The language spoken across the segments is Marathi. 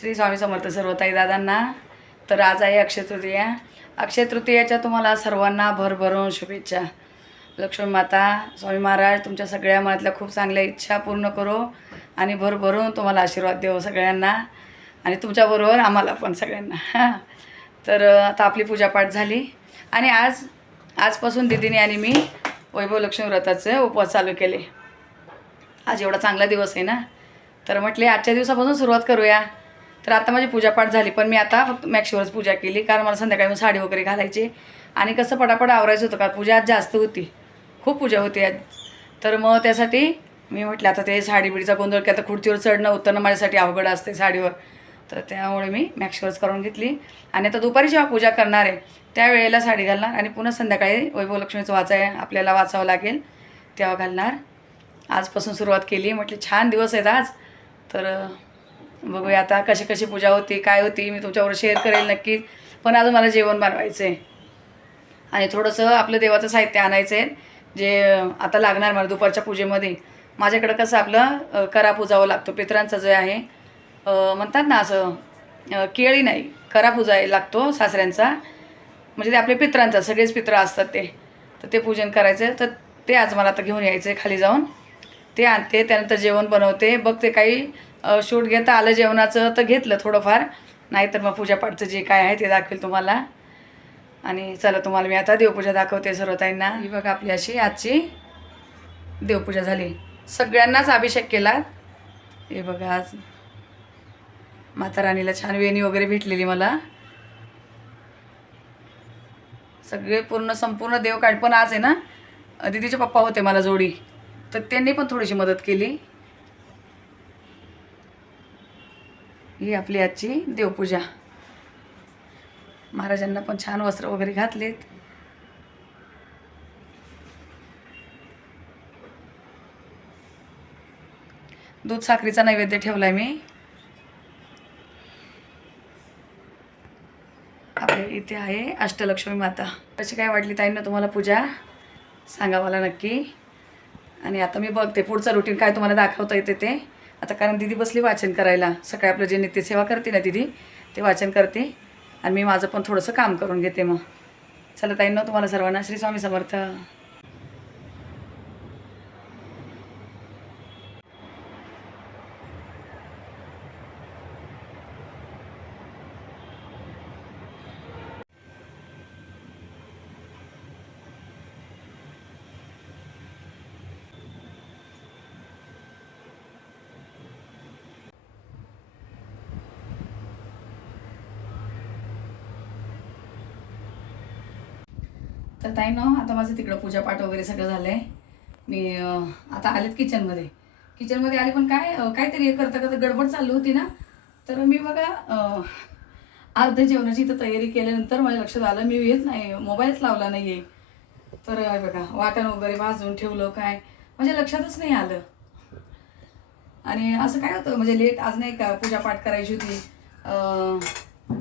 श्री स्वामी समर्थ सर्वताई दादांना. तर आज आहे अक्षय तृतीया. अक्षय तृतीयाच्या तुम्हाला सर्वांना भरभरून शुभेच्छा. लक्ष्मी माता स्वामी महाराज तुमच्या सगळ्या मनातल्या खूप चांगल्या इच्छा पूर्ण करो आणि भरभरून तुम्हाला आशीर्वाद देऊ सगळ्यांना आणि तुमच्याबरोबर आम्हाला पण सगळ्यांना. हां तर आता आपली पूजापाठ झाली आणि आज आजपासून दिदीने आणि मी वैभव लक्ष्मी व्रताचे उपवास चालू केले. आज एवढा चांगला दिवस आहे ना? तर म्हटले आजच्या दिवसापासून सुरुवात करूया. तर आता माझी पूजापाठ झाली पण मी आता फक्त मॅक्शिवरच पूजा केली कारण मला संध्याकाळी मग साडी वगैरे घालायची. आणि कसं पटापट आवरायचं होतं का पूजा आज जास्त होती. खूप पूजा होती आज. तर मग त्यासाठी मी म्हटलं आता ते साडी बिडीचा गोंधळ की आता खुर्चीवर चढणं उतरणं माझ्यासाठी अवघड असते साडीवर. तर त्यामुळे मी मॅक्शिवरच करून घेतली. आणि आता दुपारी जेव्हा पूजा करणार आहे त्यावेळेला साडी घालणार आणि पुन्हा संध्याकाळी वैभव लक्ष्मीचं वाचाय आपल्याला वाचावं लागेल तेव्हा घालणार. आजपासून सुरुवात केली. म्हटली छान दिवस आहेत आज. तर बघूया आता कशी कशी पूजा होती काय होती मी तुमच्याबरोबर शेअर करेल नक्की पण अजून मला जेवण बनवायचं आहे आणि थोडंसं आपलं देवाचं साहित्य आणायचं आहे जे आता लागणार मला दुपारच्या पूजेमध्ये. माझ्याकडं कसं आपलं करा पुजावं लागतो पितरांचं जे आहे म्हणतात ना असं केळी नाही करा पूजा लागतो सासऱ्यांचा. म्हणजे ते आपल्या पित्रांचा सगळेच पित्र असतात ते. तर ते पूजन करायचं तर ते आज मला आता घेऊन यायचं आहे खाली जाऊन. ते आणते त्यानंतर जेवण बनवते. बघते काही शूट घेता आलं जेवणाचं तर घेतलं थोडंफार. नाहीतर मग पूजापाठचं जे काय आहे ते दाखवेल तुम्हाला. आणि चला तुम्हाला मी आता देवपूजा दाखवते सर्व ताईंना. ही बघा आपली अशी आजची देवपूजा झाली. सगळ्यांनाच अभिषेक केला. हे बघा आज. माता राणीला छान वेणी वगैरे भेटलेली मला. सगळे पूर्ण संपूर्ण देवकाठ पण आज आहे ना? दिदीचे पप्पा होते मला जोडी. तर त्यांनी पण थोडीशी मदत केली. ही आपली आजची देवपूजा. महाराजांना पण छान वस्त्र वगैरे घातलेत. दूध साखरीचा नैवेद्य ठेवलाय मी. आपल्या इथे आहे अष्टलक्ष्मी माता. कशी काय वाटली ताईंना तुम्हाला पूजा? सांगा मला नक्की. आणि आता मी बघते पुढचं रुटीन काय तुम्हाला दाखवता येते ते. आता कारण दिदी बसली वाचन करायला. सकाळी आपलं जे नित्यसेवा करते ना दिदी ते वाचन करते. आणि मी माझं पण थोडंसं काम करून घेते मग. चला ताईंना तुम्हाला सर्वांना श्री स्वामी समर्थ. ताई ना? आता माझं तिकडं पूजापाठ वगैरे सगळं झालं आहे मी आता आलेत किचनमध्ये. किचनमध्ये आले पण काय काहीतरी करता करता गडबड चालली होती ना? तर मी बघा अर्ध अर्ध्या जेवणाची इथं तयारी केल्यानंतर माझ्या लक्षात आलं मी हेच नाही मोबाईलच लावला नाही आहे तर बघा वाटण वगैरे भाजून ठेवलं काय? म्हणजे लक्षातच नाही आलं. आणि असं काय होतं? म्हणजे लेट आज नाही का पूजापाठ करायची होती.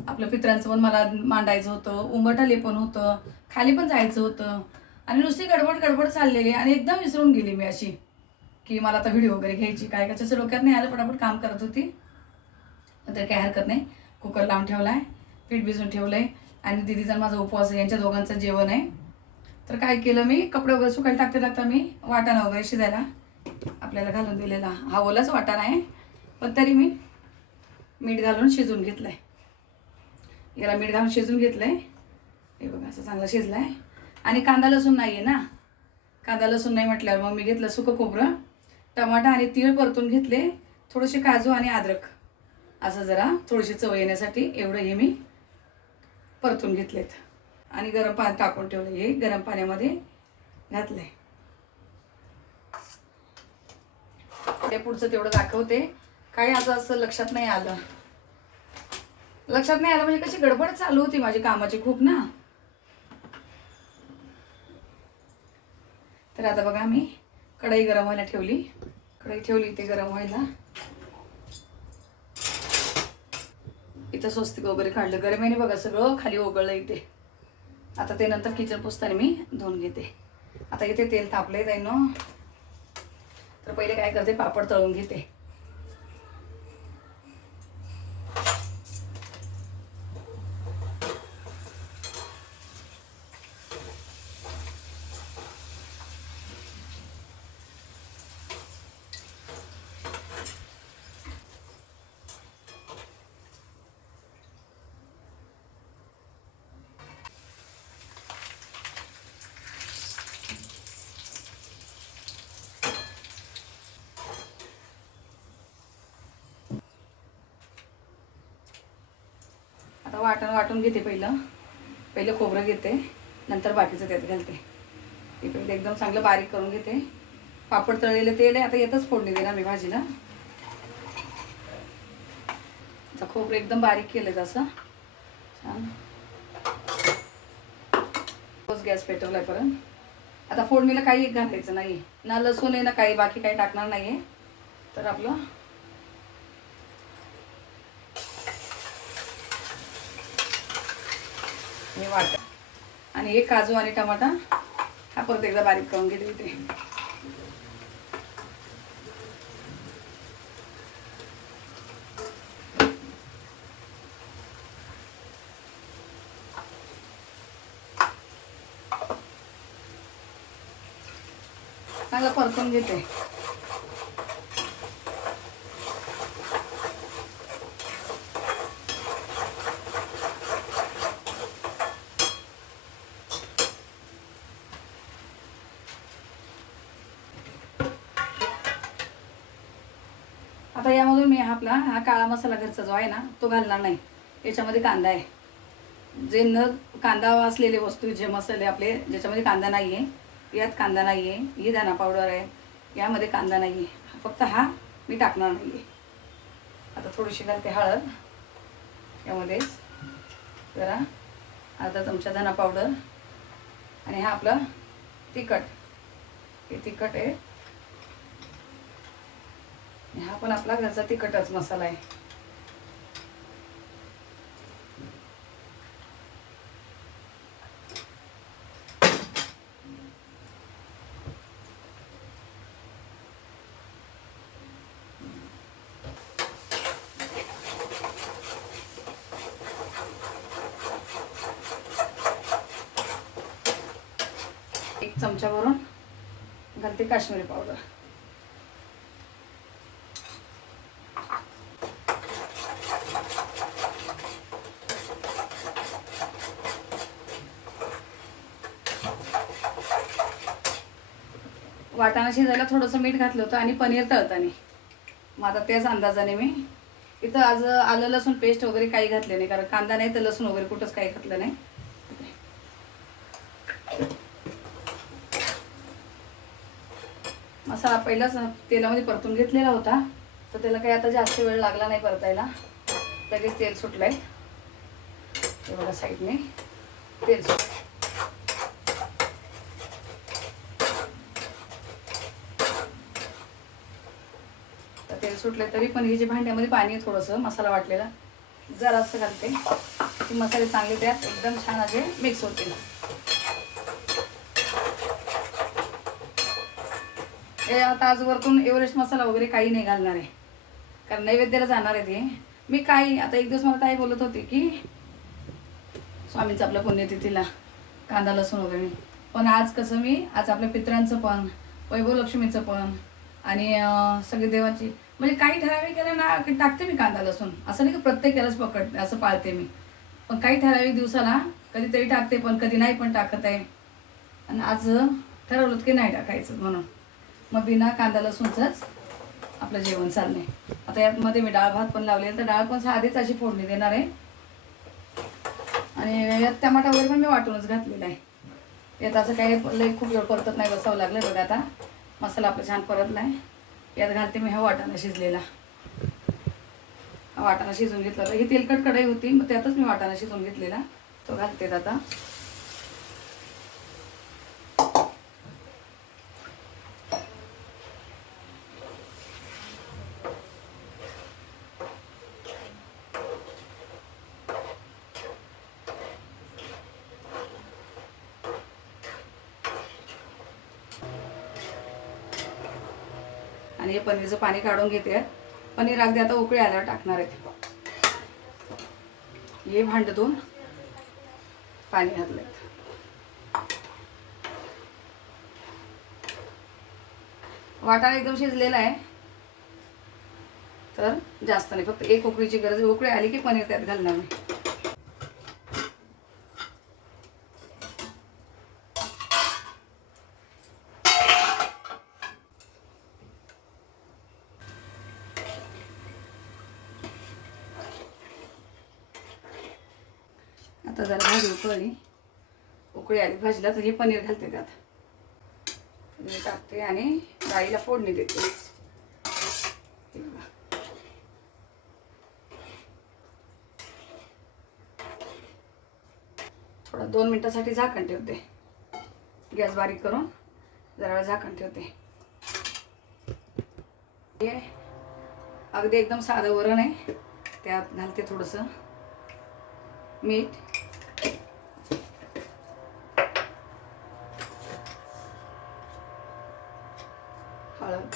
आपलं पित्रांचं पण मला मांडायचं होतं. उंबरठा पण होतं. खाली पण जायचं होतं. आणि नुसती गडबड गडबड चाललेली आणि एकदम विसरून गेली मी अशी की मला आता व्हिडिओ वगैरे घ्यायची काय कसं डोक्यात नाही आलं. पटापट काम करत होती. तर काही हरकत नाही. कुकर लावून ठेवला आहे पीठ भिजून ठेवलं आहे आणि दिदीचा माझा उपवास आहे. यांच्या दोघांचं जेवण आहे. तर काय केलं मी? कपडे वगैरे सुकायला टाकते टाकता मी. वाटाणा वगैरे शिजायला आपल्याला घालून दिलेला. हा ओलाच वाटाणा आहे. पण तरी मी मीठ घालून शिजून घेतलं आहे याला मीठ घालून शिजून घेतलं आहे हे बघा असं चांगलं शिजलं आहे आणि कांदा लसूण नाही आहे ना? कांदा लसूण नाही म्हटल्यावर मग मी घेतलं सुकं खोबरं टमाटा आणि तीळ परतून घेतले थोडेसे काजू आणि अद्रक. असं जरा थोडीशी चव येण्यासाठी एवढं हे मी परतून घेतलेत. आणि गरम पाणी टाकून ठेवलं हे गरम पाण्यामध्ये घातलंय. ते पुढचं तेवढं दाखवते. काही असं असं लक्षात नाही आलं. लक्षात नाही आलं म्हणजे कशी गडबड चालू होती माझी कामाची खूप ना? तर आता बघा मी कढई गरम व्हायला ठेवली. कढई ठेवली इथे गरम व्हायला. इथं स्वस्तिक वगैरे काढलं. गरमेने बघा सगळं खाली ओगळलं इथे. आता ते नंतर किचन पुसताना मी धुवून घेते. आता इथे तेल तापलंय ना तर पहिले काय करते? पापड तळून घेते. वाटण वाटून घेते पहिलं. पहिलं खोबरं घेते नंतर बाकीचं त्यात घालते. ते पहिले एकदम चांगलं बारीक करून घेते. पापड तळलेलं तेल आहे आता येतच फोडणी देणार मी भाजीला. खोबरं एकदम बारीक केलं जसं. छान. तोच गॅस पेटवलाय परत. आता फोडणीला काही घालायचं नाही ना लसूण आहे ना काही बाकी काही टाकणार नाहीये. तर आपलं हे वाट आणि एक काजू आणि टमाटा हा परत एकदा बारीक करून घेते इथे. चांगलं परतून घेते आता यामधून मी हा आपला हा काळा मसाला घरचा जो आहे ना तो घालणार नाही. याच्यामध्ये कांदा आहे. जे न कांदा असलेले वस्तू जे मसाले आपले ज्याच्यामध्ये कांदा नाही आहे यात कांदा नाही आहे ही दाणा पावडर आहे यामध्ये कांदा नाही आहे फक्त हा मी टाकणार नाही आहे आता थोडीशी घालते हळद. यामध्येच जरा अर्धा चमचा धना पावडर आणि हा आपला तिखट. हे तिखट आहे. हा पण आपला घरचा तिखटच मसाला आहे. एक चमचा भरून घालते काश्मीरी पावडर. वाटाणा शिजायला थोडंसं मीठ घातलं होतं आणि पनीर तळताने. मग आता त्याच अंदाजाने मी इथं आज आलं लसूण पेस्ट वगैरे काही घातले नाही कारण कांदा नाही तर लसूण वगैरे कुठंच काही घातलं नाही. मसाला पहिलाच तेलामध्ये परतून घेतलेला होता तर त्याला काही आता जास्त वेळ लागला नाही परतायला. लगेच तेल सुटलंय. आहे बघा साईडने. तेल सुट सुटले तरी पण हे जे भांड्यामध्ये पाणी आहे थोडंसं मसाला वाटलेला जरासं घालते. की मसाले चांगले त्यात एकदम छान असे मिक्स होतील. हे आता आज वरतून एव्हरेस्ट मसाला वगैरे काही नाही घालणार आहे. कारण नैवेद्याला जाणार आहे ते. मी काही आता एक दिवस मला ताई बोलत होती की स्वामींचं आपल्या पुण्यतिथीला कांदा लसूण वगैरे. पण आज कसं मी आज आपल्या पित्रांचं पण वैभवलक्ष्मीचं पण आणि सगळे देवाची म्हणजे काही ठराविक याला ना टाकते मी कांदा लसूण. असं नाही की प्रत्येक यालाच पकडते असं पाळते मी. पण काही ठराविक दिवसाला कधीतरी टाकते पण कधी नाही पण टाकत आहे. आणि आज ठरवलं की नाही टाकायचं म्हणून. मग बिना कांदा लसूणचंच आपलं जेवण चालणे आता यामध्ये मी डाळ भात पण लावले तर डाळ पण साधीच अशी फोडणी देणार आहे. आणि यात टमाटा वगैरे पण मी वाटूनच घातलेला आहे. यात असं काही लई खूप वेळ परतत नाही बसावं लागलं बघा आता. मसाला आपला छान परतला आहे यात घालते मी हा वाटाणा शिजलेला. हा वाटाणा शिजून घेतला. होता ही तेलकट कढई होती मग त्यातच मी वाटाणा शिजून घेतलेला. तो घालते आता. आणि हे पनीरचं पाणी काढून घेते. पनीर अगदी आता उकळी आल्यावर टाकणार आहेत हे भांड दोन पाणी घातलंय. वाटाणा एकदम शिजलेला आहे. तर जास्त नाही फक्त एक उकळीची गरज उकळी आली की पनीर त्यात घालणार नाही आता जरा भाजी उकळली उकळी आली भाजीला तर हे पनीर घालते त्यात. पनीर टाकते आणि डाळीला फोडणी देते. थोडं दोन मिनटासाठी झाकण ठेवते. गॅस बारीक करून जरा वेळ झाकण ठेवते. हे अगदी एकदम साधं वरण आहे. त्यात घालते थोडंसं मीठ हळद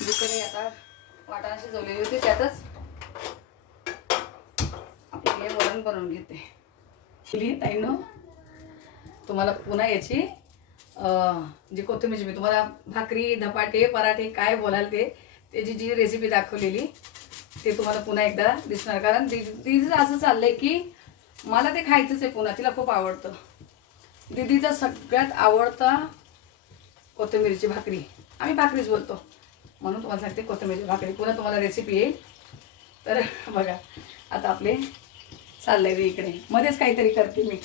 जिकडे आता वाटाणा शिजवलेली होती त्यातच आपलं हे वरण बनवून घेते ताईनं तुम्हाला पुन्हा याची अं, जी कोथिंबीरची म्हणजे मी तुम्हाला भाकरी धपाटे पराठे काय बोलाल ते त्याची जी रेसिपी दाखवलेली ते तुम्हाला पुन्हा एकदा दिसणार. कारण ती तिचं असं चाललंय की मला ते खायचंच आहे पुन्हा. तिला खूप आवडतं. दीदीचा सगळ्यात आवडता कोथिंबीरची भाकरी. आम्ही भाकरीच बोलतो. म्हणून तुम्हाला सांगते कोथिंबीरची भाकरी. पुन्हा तुम्हाला रेसिपी येईल. तर बघा आता आपले चाललंय रे इकडे. मध्येच काहीतरी करते मी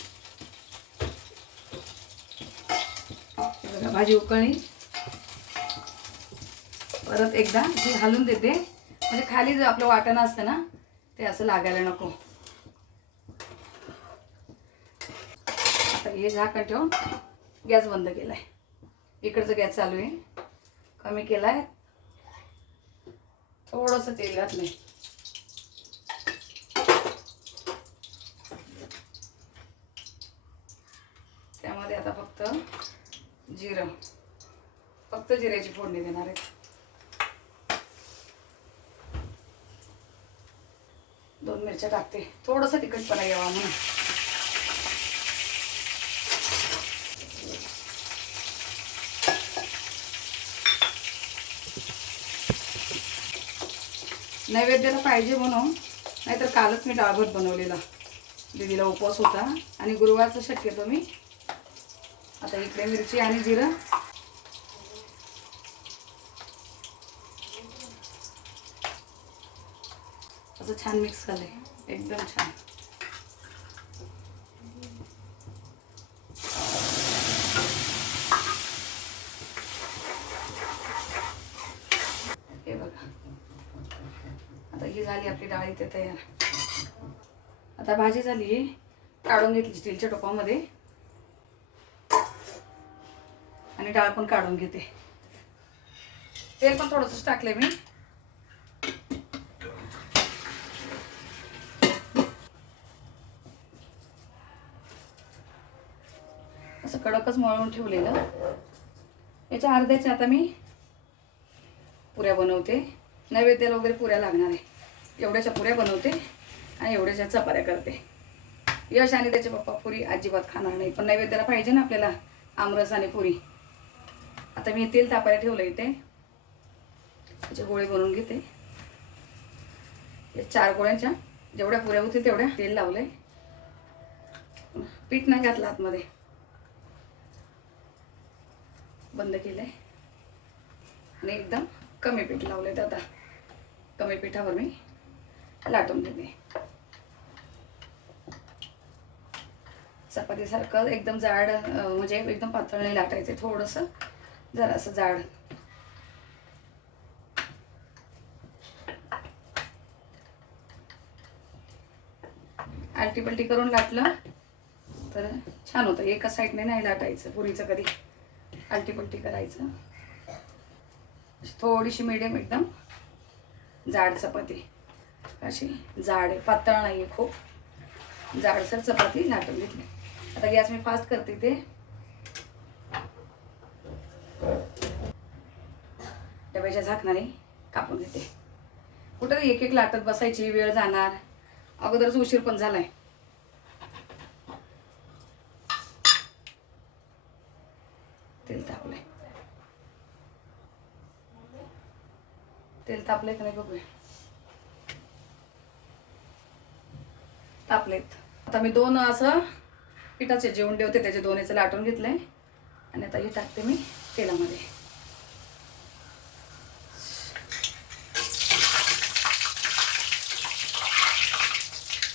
हे बघा भाजी उकळली परत एकदा जी घालून देते. म्हणजे खाली जे आपलं वाटणं असतं ना ते असं लागायला नको. आता हे झाकण ठेवून गॅस बंद केलाय. इकडचं गॅस चालू आहे. कमी केलाय. थोडंसं तेल घातलंय त्यामध्ये आता फक्त जिरं फक्त जिऱ्याची फोडणी देणार आहे. दोन मिरच्या टाकते. थोडंसं तिखटपणा यावा म्हणून. नैवेद्याला पाहिजे म्हणून नाहीतर कालच मी डाळभट बनवलेला. दीदीला उपवास होता आणि गुरुवारचं शक्यतो मी आता इकडे मिरची आणि जिरं छान मिक्स झालंय. एकदम छान. हे बघा. आता ही झाली आपली डाळ इथे तयार. आता भाजी झाली आहे काढून घेतली स्टीलच्या टोपामध्ये. आणि डाळ पण काढून घेते. तेल पण थोडंसंच टाकलंय मी. असं मळून ठेवलेलं. याच्या अर्ध्याच्या आता मी पुऱ्या बनवते. नैवेद्याला वगैरे पुऱ्या लागणार आहे. एवढ्याच्या पुऱ्या बनवते आणि एवढ्याच्या चपाऱ्या करते. यश आणि त्याचे पप्पा पुरी अजिबात खाणार नाही. पण नैवेद्याला पाहिजे ना आपल्याला आमरस आणि पुरी. आता मी तेल तापायला ठेवलं इथे. त्याचे गोळे बनवून घेते. या चार गोळ्यांच्या जेवढ्या पुऱ्या होतील तेवढ्या तेल लावलंय. पीठ नाही घातलं आतमध्ये. बंद केलंय. आणि एकदम कमी पीठ लावलंय आता कमी पिठावर मी लाटून घेते चपातीसारखं एकदम जाड म्हणजे एकदम पातळ नाही लाटायचं थोडंसं जरासं जाड. आलटी पलटी करून लाटलं तर छान होतं. एका साईडने नाही लाटायचं पुरीचं कधी. आलटी करायचं. थोडीशी मिडियम एकदम जाड चपाती. अशी जाड आहे पातळ नाही आहे खूप. जाडसर चपाती लाटून घेतली. आता गॅस मी फास्ट करते ते डब्याच्या झाकणाने कापून घेते. कुठं एक एक लाटत बसायची वेळ जाणार. अगोदरच उशीर पण झालाय. तेल तापले का नाही बघूया. तापलेत. आता मी दोन असं पिठाचे जे उंडे होते त्याचे दोन याचं लाटून घेतले आणि आता हे टाकते मी तेलामध्ये.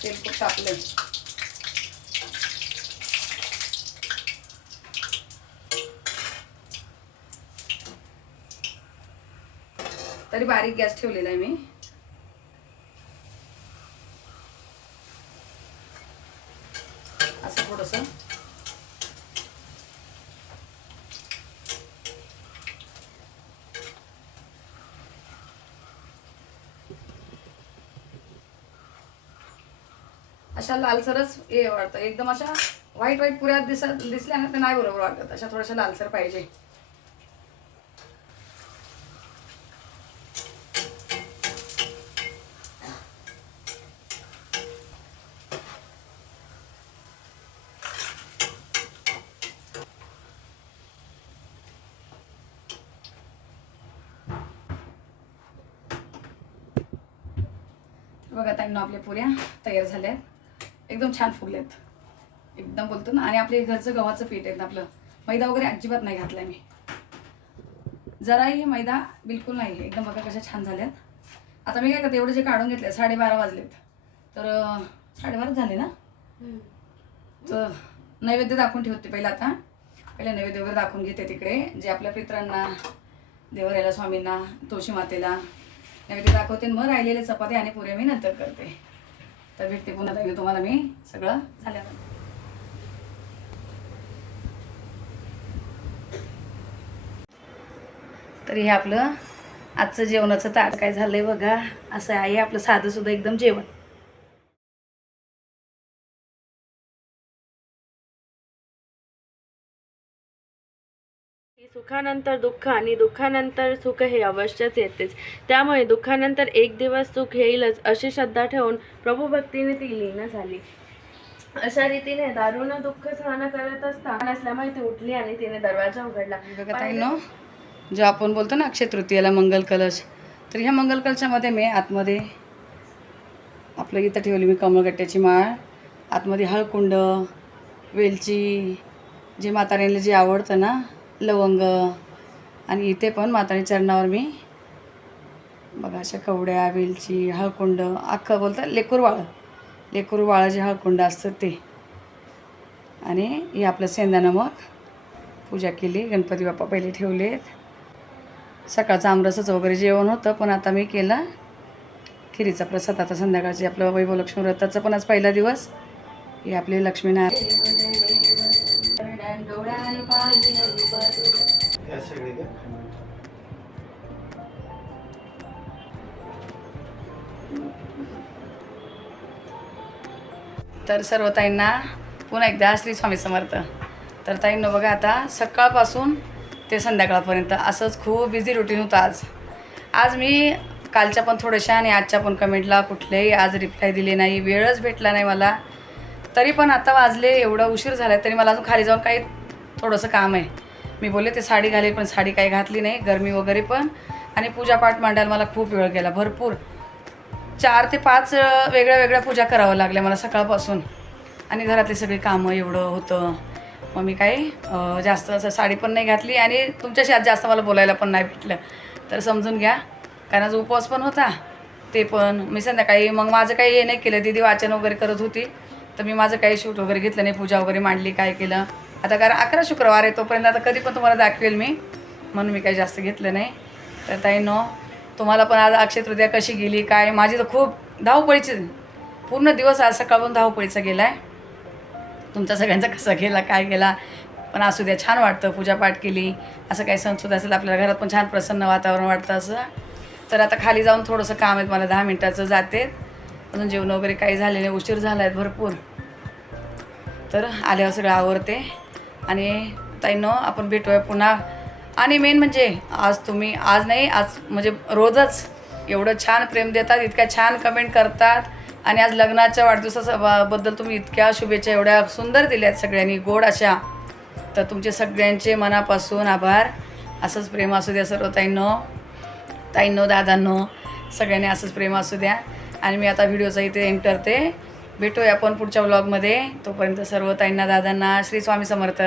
तेल खूप तापलं तरी बारीक गॅस ठेवलेला आहे मी. असं थोडंसं. अशा लालसरच हे वाटतं. एकदम अशा व्हाईट व्हाईट पुऱ्या दिसत दिसल्या ना ते नाही बरोबर वाटत. अशा थोड्याशा लालसर पाहिजे. ताईंना आपल्या पुऱ्या तयार झाल्यात. एकदम छान फुगल्यात. एकदम बोलतो ना. आणि आपले घरचं गव्हाचं पीठ आहे ना आपलं. मैदा वगैरे अजिबात नाही घातलाय मी. जराही मैदा बिलकुल नाही. आहे एकदम बघा कशा छान झाल्यात. आता मी काय करते एवढे जे काढून घेतले साडेबारा वाजलेत. तर अं, साडेबाराच झाले ना? तर नैवेद्य दाखवून ठेवते पहिला आता. पहिले नैवेद्य वगैरे दाखवून घेते तिकडे. जे आपल्या पित्रांना देवरायला स्वामींना तुळशी मातेला नैवेद्य दाखवते मग राहिलेले चपाती आणि पुऱ्या मी नंतर करते. तर भेटते पुन्हा ताई तुम्हाला मी सगळं झाल्यानंतर तर हे आपलं आजचं जेवणाचं ताट काय झालंय बघा. असं आहे आपलं साधं सुद्धा एकदम जेवण. सुखानंतर दुःख आणि दुःखानंतर सुख हे अवश्यच येतेच. त्यामुळे दुःखानंतर एक दिवस सुख येईलच अशी श्रद्धा ठेवून प्रभू भक्तीने ती लीन झाली. अशा रीतीने दारुण दुःख सहन करत असताना असल्यामुळे ती उठली आणि तिने दरवाजा उघडला. बघा जो आपण बोलतो ना अक्षय तृतीयाला मंगल कलश तर ह्या मंगल कलशामध्ये मी आतमध्ये आपलं इथं ठेवली मी कमळगट्ट्याची माळ आतमध्ये हळकुंड वेलची जे म्हाताऱ्यांना जे आवडतं ना लवंग आणि इथे पण म्हातारी चरणावर मी बघा अशा कवड्या वेलची हळकुंड अख्खं बोलतात लेकूर लेकुरवाळं जे हळकुंड असतं ते. आणि हे आपलं सेंदा नमक पूजा केली गणपती बाप्पा पहिले ठेवलेत. सकाळचं आमरसच वगैरे जेवण होतं पण आता मी केलं. खिरीचा प्रसाद आता संध्याकाळची आपलं वैभव लक्ष्मी व्रताचा पण आज पहिला दिवस. हे आपले लक्ष्मीनारायण तर सर्व ताईंना पुन्हा एकदा श्री स्वामी समर्थ. तर ताईंनो बघा आता सकाळपासून ते संध्याकाळपर्यंत असंच खूप बिझी रुटीन होतं आज. आज मी कालच्या पण थोड्याशा आणि आजच्या पण कमेंटला कुठलेही आज रिप्लाय दिले नाही वेळच भेटला नाही मला. तरी पण आता वाजले एवढा उशीर झाला तरी मला अजून खाली जाऊन काही थोडंसं काम आहे. मी बोलले ते साडी घालेल पण साडी काही घातली नाही गरमी वगैरे पण. आणि पूजापाठ मांडायला मला खूप वेळ गेला भरपूर. चार ते पाच वेगळ्या वेगळ्या पूजा करावं लागल्या मला सकाळपासून. आणि घरातली सगळी कामं एवढं होतं. मग मी काही जास्त असं साडी पण नाही घातली आणि तुमच्याशी आज जास्त मला बोलायला पण नाही भेटलं. तर समजून घ्या. कारण आज उपवास पण होता. ते पण. मी संध्याकाळी मग माझं काही हे नाही केलं. दिदी वाचन वगैरे करत होती. तर मी माझं काही शूट वगैरे घेतलं नाही. पूजा वगैरे मांडली काय केलं. आता कारण अकरा शुक्रवार आहे तोपर्यंत आता कधी पण तुम्हाला दाखवेल मी. म्हणून मी काही जास्त घेतलं नाही. तर ताई नो तुम्हाला पण आज अक्षय तृतीया कशी गेली काय? माझी तर खूप धावपळीची पूर्ण दिवस आज सकाळपासून धावपळीचा गेला आहे तुमचा सगळ्यांचा कसा गेला काय गेला? पण असू द्या छान वाटतं पूजापाठ केली. असं काही सणसुद्धा असेल आपल्या घरात पण छान प्रसन्न वातावरण वाटतं असं. तर आता खाली जाऊन थोडंसं काम आहे मला दहा मिनटाचं जाते. अजून जेवण वगैरे काही झाले नाही उशीर झाला आहे भरपूर. तर आल्यावर सगळं आवरते. आणि ताईनं आपण भेटूया पुन्हा. आणि मेन म्हणजे आज तुम्ही आज नाही आज म्हणजे रोजच एवढं छान प्रेम देतात इतक्या छान कमेंट करतात. आणि आज लग्नाच्या वाढदिवसा बद्दल तुम्ही इतक्या शुभेच्छा एवढ्या सुंदर दिल्यात सगळ्यांनी गोड अशा. तर तुमचे सगळ्यांचे मनापासून आभार. असंच प्रेम असू द्या सर्व ताईंनो. ताईंनो दादांनो सगळ्यांनी असंच प्रेम असू द्या. आणि मी आता व्हिडिओचा इथे एंड करते. भेटूया आपण पुढच्या व्लॉगमध्ये तोपर्यंत सर्व ताईंना दादांना श्री स्वामी समर्थ.